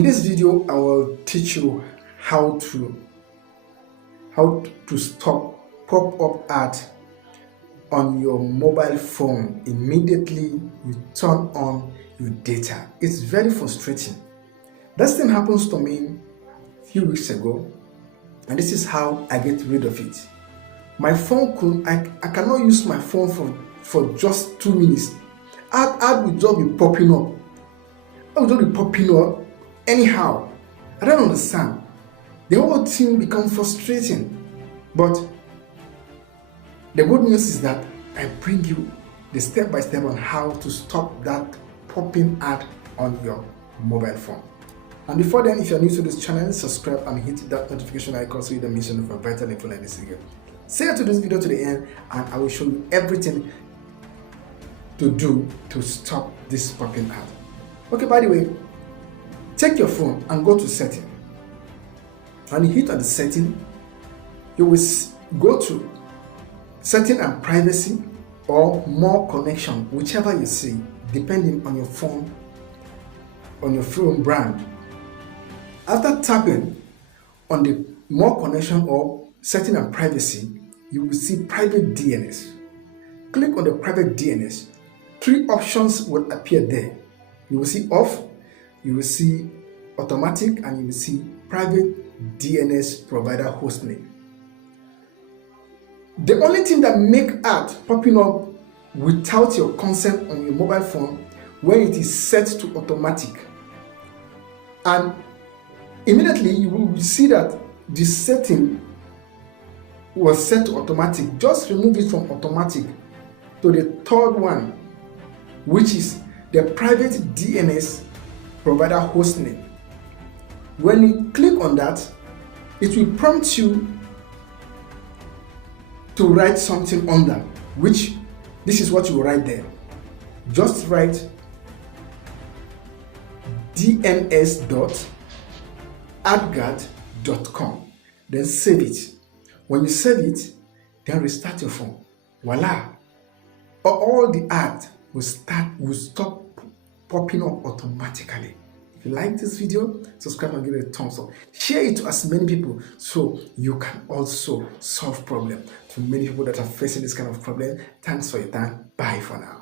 In this video, I will teach you how to stop pop-up ad on your mobile phone immediately you turn on your data. It's very frustrating. That thing happens to me a few weeks ago, and this is how I get rid of it. My phone I cannot use my phone for just 2 minutes. Ad will just be popping up. Ad will just be popping up anyhow. I don't understand. The whole thing becomes frustrating. But the good news is that I bring you the step-by-step on how to stop that popping ad on your mobile phone. And before then, if you're new to this channel, subscribe and hit that notification icon so you don't miss any of my vital info like this video. Stay to this video to the end and I will show you everything to do to stop this popping ad. Okay, by the way, take your phone and go to setting. And you hit on the setting, you will go to setting and privacy or more connection, whichever you see, depending on your phone brand. After tapping on the more connection or setting and privacy, you will see private DNS. Click on the private DNS. 3 options will appear there. You will see off, you will see automatic, and you will see private DNS provider hostname. The only thing that make ad popping up without your consent on your mobile phone when it is set to automatic, and immediately you will see that the setting was set to automatic. Just remove it from automatic to the third one, which is the private DNS provider hostname. When you click on that, it will prompt you to write something under, which this is what you will write there. Just write dns.adguard.com, then save it. When you save it, then restart your phone. Voila! All the ads will stop popping up automatically. If you like this video, subscribe and give it a thumbs up. Share it to as many people so you can also solve problems to many people that are facing this kind of problem. Thanks for your time. Bye for now.